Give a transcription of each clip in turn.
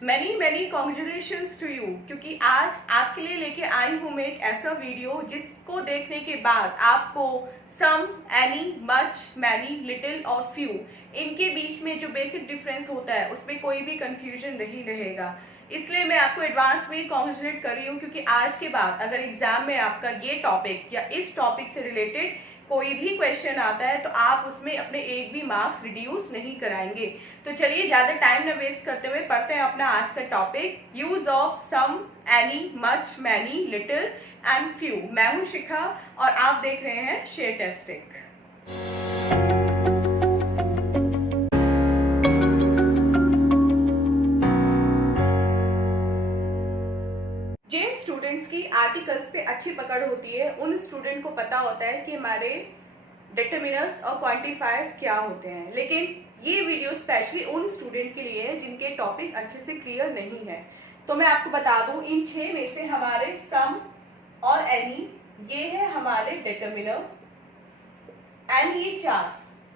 Many many congratulations to you, क्योंकि आज आपके लिए लेके आई हूँ मैं एक ऐसा वीडियो जिसको देखने के बाद आपको some, any, much, many, little और फ्यू इनके बीच में जो बेसिक डिफरेंस होता है उसमें कोई भी कंफ्यूजन नहीं रहेगा। इसलिए मैं आपको एडवांस में कॉन्ग्रेचुलेट कर रही हूँ, क्योंकि आज के बाद अगर एग्जाम में आपका ये टॉपिक या इस टॉपिक से रिलेटेड कोई भी क्वेश्चन आता है तो आप उसमें अपने एक भी मार्क्स रिड्यूस नहीं कराएंगे। तो चलिए ज्यादा टाइम न वेस्ट करते हुए पढ़ते हैं अपना आज का topic, use of some, any, much, many, little and few. मैं हूं शिखा और आप देख रहे हैं शेयरटेस्टिक। जिन स्टूडेंट्स की आर्टिकल्स पे अच्छी पकड़ होती है उन स्टूडेंट को पता होता है कि हमारे डिटरमिनर्स और क्वांटिफायर्स क्या होते हैं, लेकिन ये वीडियो स्पेशली उन स्टूडेंट के लिए है जिनके टॉपिक अच्छे से क्लियर नहीं है। तो मैं आपको बता दूं, इन 6 में से हमारे सम और एनी ये है हमारे डिटरमिनर, एंड ये 4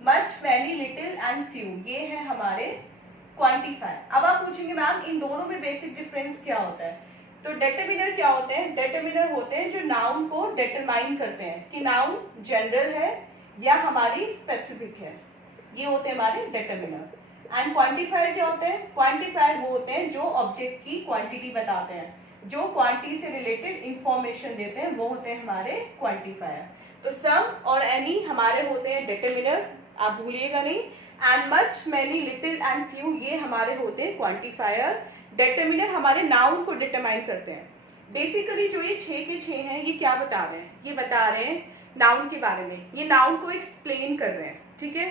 much, many, little and few ये है हमारे क्वांटिफायर। अब आप पूछेंगे मैम इन दोनों में बेसिक डिफरेंस क्या होता है? तो डिटरमिनर क्या होते हैं? डिटरमिनर होते हैं जो नाउन को डिटरमाइन करते हैं कि नाउन जनरल है या हमारी स्पेसिफिक है, ये होते हैं हमारे डिटरमिनर। एंड क्वांटिफायर क्या होते हैं? क्वांटिफायर वो होते हैं जो ऑब्जेक्ट की क्वांटिटी बताते हैं, जो क्वांटिटी से रिलेटेड इंफॉर्मेशन देते हैं, वो होते हैं हमारे क्वांटिफायर। तो सम और एनी हमारे होते हैं डिटरमिनर, आप भूलिएगा नहीं। And much, many, little and few ये हमारे होते हैं क्वांटिफायर। डिटरमिनर हमारे नाउन को डिटरमाइन करते हैं। बेसिकली जो ये 6 के 6 हैं ये क्या बता रहे हैं? ये बता रहे हैं नाउन के बारे में, ये नाउन को एक्सप्लेन कर रहे हैं, ठीक है।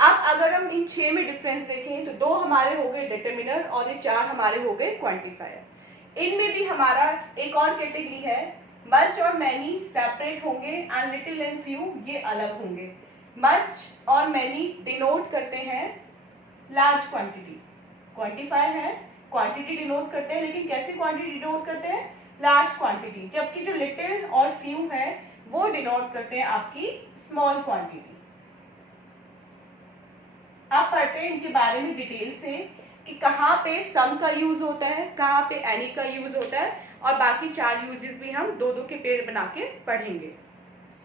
अब अगर हम इन 6 में डिफरेंस देखें तो 2 हमारे हो गए डिटरमिनर और ये 4 हमारे हो गए क्वांटिफायर। इनमें भी हमारा एक और कैटेगरी है, मच और मैनी सेपरेट होंगे एंड लिटिल एंड फ्यू ये अलग होंगे। मच और मैनी डिनोट करते हैं लार्ज क्वांटिटी, क्वांटिफायर है, क्वांटिटी डिनोट करते हैं, लेकिन कैसे क्वांटिटी डिनोट करते हैं? Large quantity. जबकि जो लिटिल और फ्यू है वो डिनोट करते हैं आपकी स्मॉल क्वांटिटी। आप पढ़ते हैं इनके बारे में डिटेल से कि कहाँ पे सम का यूज होता है, कहाँ पे एनी का यूज होता है, और बाकी 4 यूजेस भी हम 2-2 के पेड़ बना के पढ़ेंगे।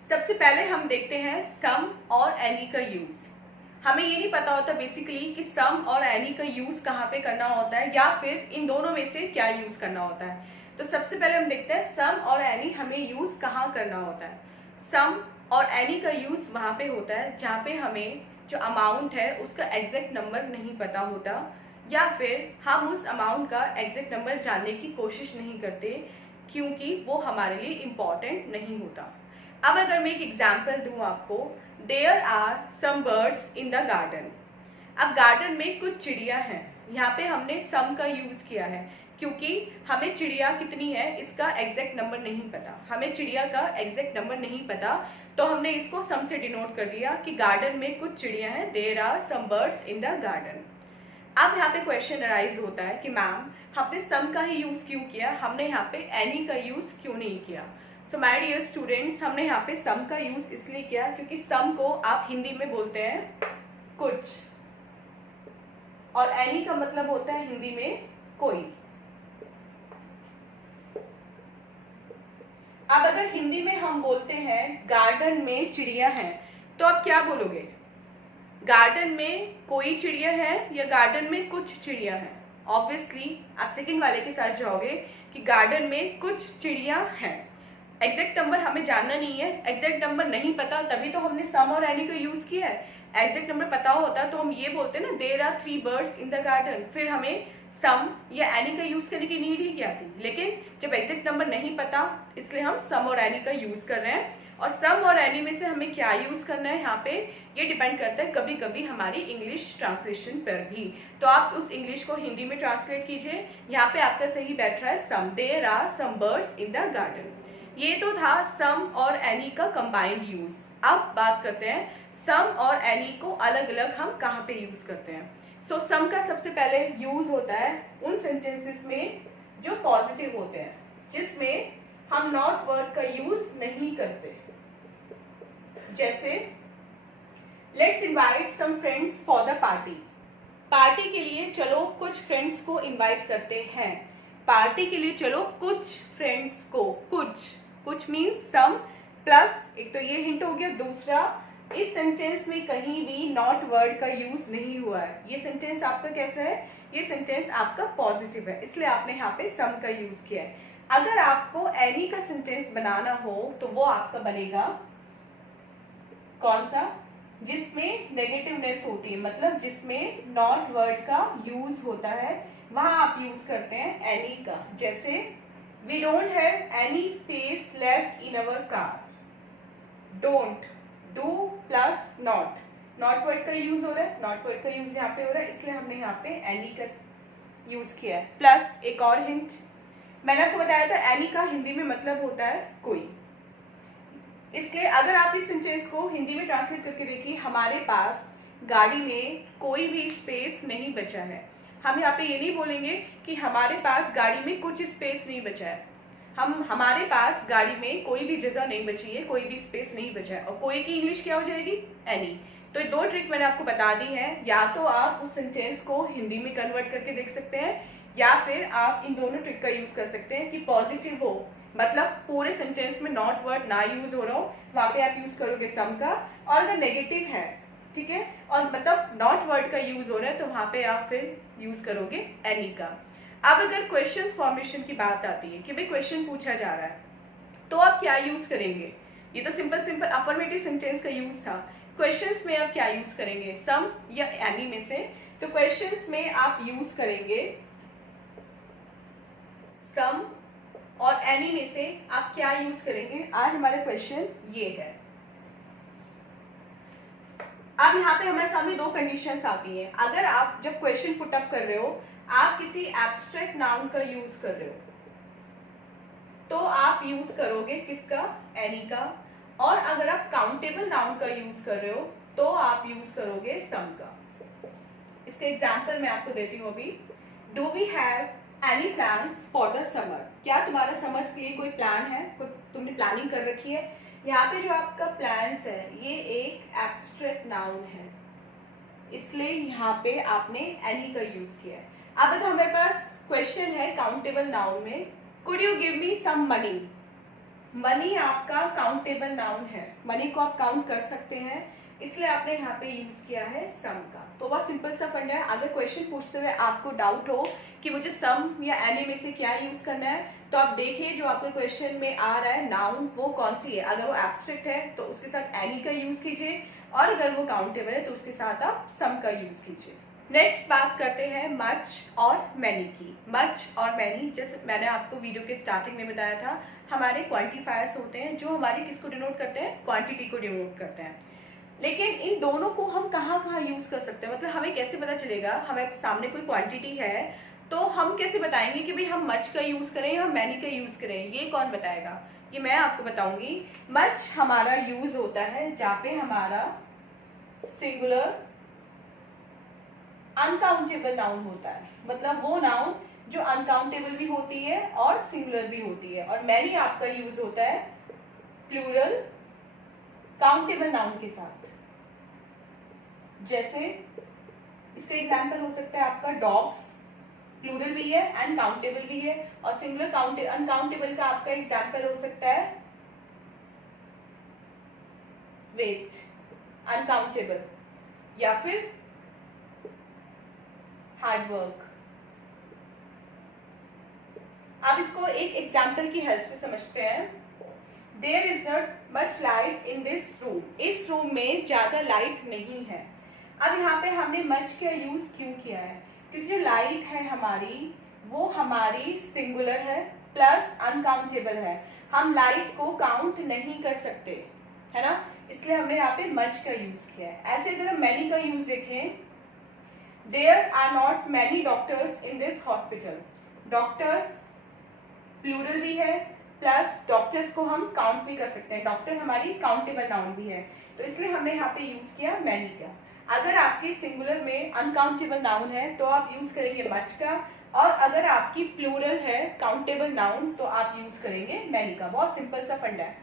सबसे पहले हम देखते हैं सम और एनी का यूज। हमें ये नहीं पता होता बेसिकली कि सम और एनी का यूज कहाँ पे करना होता है या फिर इन दोनों में से क्या यूज करना होता है। तो सबसे पहले हम देखते हैं सम और एनी हमें यूज कहाँ करना होता है। सम और एनी का यूज वहां पे होता है जहाँ पे हमें जो अमाउंट है उसका एग्जैक्ट नंबर नहीं पता होता, या फिर हम उस अमाउंट का एग्जैक्ट नंबर जानने की कोशिश नहीं करते क्योंकि वो हमारे लिए इम्पॉर्टेंट नहीं होता। अब अगर मैं एक एग्जाम्पल दूं आपको, there are some birds in the garden. अब गार्डन में कुछ चिड़िया हैं, यहाँ पे हमने सम का यूज किया है क्योंकि हमें चिड़िया कितनी है इसका एग्जैक्ट नंबर नहीं पता, हमें चिड़िया का एग्जैक्ट नंबर नहीं पता, तो हमने इसको सम से डिनोट कर दिया कि गार्डन में कुछ चिड़िया हैं, there are some birds in the garden. अब यहाँ पे क्वेश्चन अराइज होता है कि मैम हमने सम का ही यूज क्यों किया, हमने यहाँ पे एनी का यूज क्यों नहीं किया? सो माय डियर स्टूडेंट्स, हमने यहाँ पे सम का यूज इसलिए किया क्योंकि सम को आप हिंदी में बोलते हैं कुछ, और एनी का मतलब होता है हिंदी में कोई। अब अगर हिंदी में हम बोलते हैं गार्डन में चिड़िया हैं तो आप क्या बोलोगे? गार्डन में कोई चिड़िया है या गार्डन में कुछ चिड़िया है? ऑब्वियसली आप सेकंड वाले के साथ जाओगे कि गार्डन में कुछ चिड़िया हैं। एग्जैक्ट नंबर हमें जानना नहीं है, एग्जैक्ट नंबर नहीं पता तभी तो हमने सम और एनी का यूज किया है। एग्जैक्ट नंबर पता होता तो हम ये बोलते ना there are 3 birds in the garden, फिर हमें सम या एनी का यूज करने की नीड ही क्या थी। लेकिन जब एग्जैक्ट नंबर नहीं पता इसलिए हम सम और एनी का यूज कर रहे हैं, और सम और एनी में से हमें क्या यूज करना है यहाँ पे ये डिपेंड करता है कभी कभी हमारी इंग्लिश ट्रांसलेशन पर भी। तो आप उस इंग्लिश को हिंदी में ट्रांसलेट कीजिए, यहाँ पे आपका सही बैठ रहा है some, there are some birds in the garden. ये तो था सम और एनी का कंबाइंड यूज। अब बात करते हैं सम और एनी को अलग अलग हम कहाँ पे यूज करते हैं। सो सम का सबसे पहले यूज होता है उन सेंटेंसेस में जो पॉजिटिव होते हैं, जिसमें हम नॉट वर्ड का यूज नहीं करते। जैसे let's invite some friends for the party. Party के लिए चलो कुछ फ्रेंड्स को इनवाइट करते हैं। पार्टी के लिए चलो कुछ फ्रेंड्स को, कुछ मीन्स सम प्लस एक तो ये हिंट हो गया। दूसरा, इस सेंटेंस में कहीं भी नॉट वर्ड का यूज नहीं हुआ है। ये सेंटेंस आपका कैसा है? ये सेंटेंस आपका पॉजिटिव है, इसलिए आपने यहाँ पे सम का यूज किया है। अगर आपको एनी का सेंटेंस बनाना हो तो वो आपका बनेगा कौन सा? जिसमें नेगेटिवनेस होती है, मतलब जिसमें नॉट वर्ड का यूज होता है, वहां आप यूज करते हैं एनी का। जैसे we don't have any space left in our car. Don't, do plus not word का यूज हो रहा है, नॉट वर्ड का यूज यहाँ पे हो रहा है, इसलिए हमने यहाँ पे एनी का यूज किया है। प्लस एक और हिंट, मैंने आपको बताया था एनी का हिंदी में मतलब होता है कोई। इसलिए अगर आप इस सेंटेंस को हिंदी में ट्रांसलेट करके देखिए, हमारे पास गाड़ी में कोई भी स्पेस नहीं बचा है। हम यहाँ पे ये नहीं बोलेंगे कि हमारे पास गाड़ी में कुछ स्पेस नहीं बचा है, हमारे पास गाड़ी में कोई भी जगह नहीं बची है, कोई भी स्पेस नहीं बचा है। और कोई की इंग्लिश क्या हो जाएगी? एनी। तो ये दो ट्रिक मैंने आपको बता दी है। या तो आप उस सेंटेंस को हिंदी में कन्वर्ट करके देख सकते हैं, या फिर आप इन दोनों ट्रिक का यूज कर सकते हैं कि पॉजिटिव हो, मतलब पूरे सेंटेंस में नॉट वर्ड ना यूज हो रहा हो, वहां पे आप यूज करोगे सम का। और अगर नेगेटिव है, ठीक है, और मतलब नॉट वर्ड का यूज हो रहा है, तो वहां पे आप फिर यूज करोगे एनी का। अब अगर क्वेश्चन फॉर्मेशन की बात आती है कि भाई क्वेश्चन पूछा जा रहा है, तो आप क्या यूज करेंगे? ये तो सिंपल अफर्मेटिव सेंटेंस का यूज था। क्वेश्चंस में आप क्या यूज करेंगे? सम या एनी में से? तो क्वेश्चंस में आप यूज करेंगे सम, और एनी में से आप क्या यूज करेंगे? आज हमारा क्वेश्चन ये है। अब यहाँ पे हमारे सामने दो कंडीशंस आती हैं। अगर आप जब क्वेश्चन पुट अप कर रहे हो, आप किसी एब्स्ट्रैक्ट नाउन का यूज कर रहे हो, तो आप यूज करोगे किसका? एनी का। और अगर आप काउंटेबल नाउन का यूज कर रहे हो, तो आप यूज करोगे सम का। इसके एग्जाम्पल मैं आपको देती हूँ अभी। Do we have any plans for the summer? क्या तुम्हारा समर के लिए कोई प्लान है? तुमने प्लानिंग कर रखी है? यहाँ पे जो आपका प्लान्स है, ये एक एब्स्ट्रैक्ट नाउन है, इसलिए यहाँ पे आपने एनी का यूज किया है। अब अगर हमारे पास क्वेश्चन है काउंटेबल नाउन में, could you give me some money? Money आपका काउंटेबल नाउन है, मनी को आप काउंट कर सकते हैं, इसलिए आपने यहाँ पे यूज किया है सम का। तो बहुत सिंपल सा फंडा है। अगर क्वेश्चन पूछते हुए आपको डाउट हो कि मुझे सम या एनी में से क्या यूज करना है, तो आप देखिए जो आपके क्वेश्चन में आ रहा है नाउन वो कौन सी है। अगर वो एब्स्ट्रैक्ट है तो उसके साथ एनी का यूज कीजिए, और अगर वो काउंटेबल है तो उसके साथ आप सम का यूज कीजिए। नेक्स्ट बात करते हैं मच और मैनी की। मच और मैनी, जैसे मैंने आपको वीडियो के स्टार्टिंग में बताया था, हमारे क्वांटिफायर्स होते हैं जो हमारे किसको डिनोट करते हैं? क्वांटिटी को डिनोट करते हैं। लेकिन इन दोनों को हम कहाँ यूज कर सकते हैं? मतलब हमें कैसे पता चलेगा? हमें सामने कोई क्वांटिटी है तो हम कैसे बताएंगे कि भाई हम मच का यूज करें या मैनी का यूज करें? ये कौन बताएगा? ये मैं आपको बताऊंगी। मच हमारा यूज होता है जहाँ पे हमारा सिंगुलर अनकाउंटेबल नाउन होता है, मतलब वो नाउन जो अनकाउंटेबल भी होती है और सिंगुलर भी होती है। और मैनी आपका यूज होता है प्लूरल काउंटेबल नाउन के साथ। जैसे इसका एग्जांपल हो सकता है आपका डॉग्स, प्लूरल भी है एंड काउंटेबल भी है, और सिंगुलर अनकाउंटेबल का आपका एग्जांपल हो सकता है वेट, अनकाउंटेबल, या फिर हार्ड वर्क। अब इसको एक एग्जाम्पल की हेल्प से समझते हैं। There is not much light in this room. इस रूम में ज्यादा लाइट नहीं है। अब यहाँ पे हमने मच का यूज क्यों किया है? क्योंकि जो लाइट है हमारी, वो हमारी सिंगुलर है प्लस अनकाउंटेबल है। हम लाइट को काउंट नहीं कर सकते, है ना, इसलिए हमने यहाँ पे मच का यूज किया है। ऐसे अगर हम मैनी का यूज देखें, there are not many doctors in this hospital. Doctors plural भी है, प्लस डॉक्टर्स को हम काउंट भी कर सकते हैं, डॉक्टर हमारी काउंटेबल नाउन भी है, तो इसलिए हमने यहाँ पे यूज किया मैनी का। अगर आपकी सिंगुलर में अनकाउंटेबल नाउन है तो आप यूज करेंगे मच का, और अगर आपकी प्लूरल है काउंटेबल नाउन तो आप यूज करेंगे मैनी का। बहुत सिंपल सा फंडा है।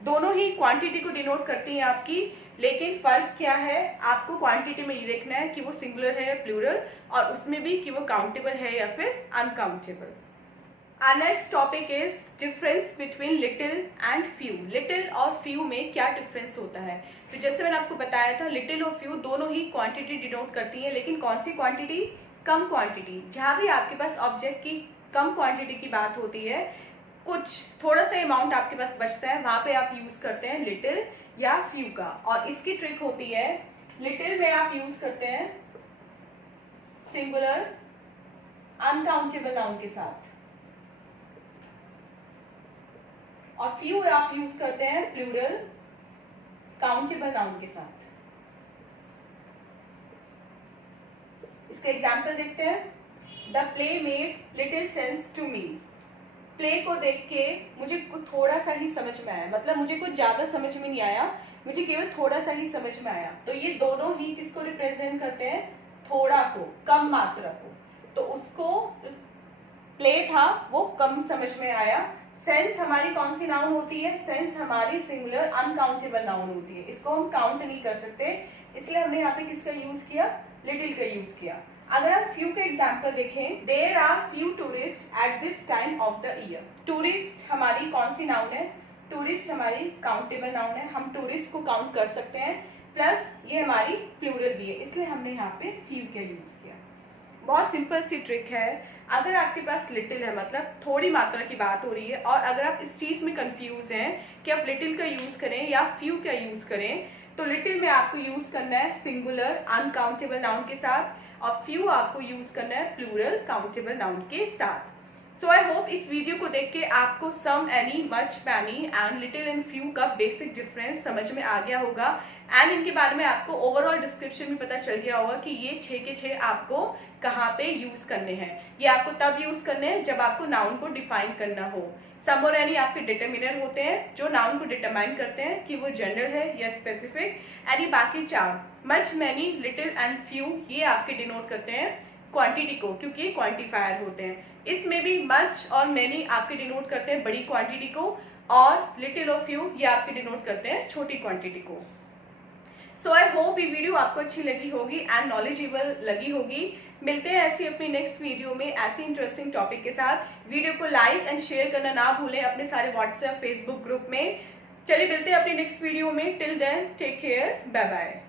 दोनों ही क्वांटिटी को डिनोट करती हैं आपकी, लेकिन फर्क क्या है, आपको क्वांटिटी में ये देखना है कि वो सिंगुलर है या प्लूरल, और उसमें भी कि वो काउंटेबल है या फिर uncountable. Our next topic is difference between little and few. Little और few में क्या डिफरेंस होता है? तो जैसे मैंने आपको बताया था, little और few दोनों ही क्वांटिटी डिनोट करती हैं, लेकिन कौन सी क्वांटिटी? कम क्वांटिटी। जहाँ भी आपके पास ऑब्जेक्ट की कम क्वांटिटी की बात होती है, कुछ थोड़ा सा अमाउंट आपके पास बचता है, वहाँ पे आप यूज करते हैं लिटिल या few का। और इसकी ट्रिक होती है, लिटिल में आप यूज करते हैं सिंगुलर अनकाउंटेबल नाउन के साथ, और फ्यू आप यूज करते हैं प्लूरल काउंटेबल नाउन के साथ। इसका एग्जाम्पल देखते हैं। The play made little sense to me. Play को देख के मुझे थोड़ा सा ही समझ में आया, मतलब मुझे कुछ ज्यादा समझ में नहीं आया, मुझे केवल थोड़ा सा ही समझ में आया। तो ये दोनों ही किसको रिप्रेजेंट करते हैं? थोड़ा को, कम मात्रा को। तो उसको प्ले था वो कम समझ में आया। सेंस हमारी कौन सी नाउन होती है? सेंस हमारी सिंगुलर अनकाउंटेबल नाउन होती है, इसको हम काउंट नहीं कर सकते, इसलिए हमने यहाँ पे किसका यूज किया? लिटिल का यूज किया। अगर हम फ्यू का एग्जांपल देखें, there are few tourist at this time of the year. Tourist हमारी कौन सी नाउन है? टूरिस्ट हमारी काउंटेबल नाउन है, हम टूरिस्ट को काउंट कर सकते हैं, प्लस ये हमारी प्लूरल भी है, इसलिए हमने यहाँ पे फ्यू का यूज किया। बहुत सिंपल सी ट्रिक है। अगर आपके पास लिटिल है, मतलब थोड़ी मात्रा की बात हो रही है, और अगर आप इस चीज में कंफ्यूज हैं कि आप लिटिल का यूज करें या फ्यू का यूज करें, तो लिटिल में आपको यूज करना है सिंगुलर अनकाउंटेबल नाउन के साथ, और फ्यू आपको यूज करना है प्लूरल काउंटेबल नाउन के साथ। सो आई होप इस वीडियो को देख के आपको some, any, much, many and little and few का बेसिक डिफरेंस समझ में आ गया होगा, एंड इनके बारे में आपको ओवरऑल डिस्क्रिप्शन में पता चल गया होगा कि ये 6 के 6 आपको कहाँ पे यूज करने हैं। ये आपको तब यूज करने हैं जब आपको नाउन को डिफाइन करना हो। सम और एनी आपके डिटर्मिनर होते हैं जो नाउन को डिटरमाइन करते हैं कि वो जनरल है या स्पेसिफिक, एंड ये बाकी 4 much, many, little and few ये आपके डिनोट करते हैं क्वांटिटी को, क्योंकि क्वांटिफायर होते हैं। इसमें भी मच और मैनी आपके डिनोट करते हैं बड़ी क्वांटिटी को, और लिटिल और फ्यू ये आपके डिनोट करते हैं छोटी क्वांटिटी को। सो आई होप ये वीडियो आपको अच्छी लगी होगी एंड नॉलेजेबल लगी होगी। मिलते हैं ऐसी अपनी नेक्स्ट वीडियो में ऐसी इंटरेस्टिंग टॉपिक के साथ। वीडियो को लाइक एंड शेयर करना ना भूलें अपने सारे व्हाट्सएप, फेसबुक ग्रुप में। चलिए मिलते हैं अपनी नेक्स्ट वीडियो में। Till then take care, bye bye.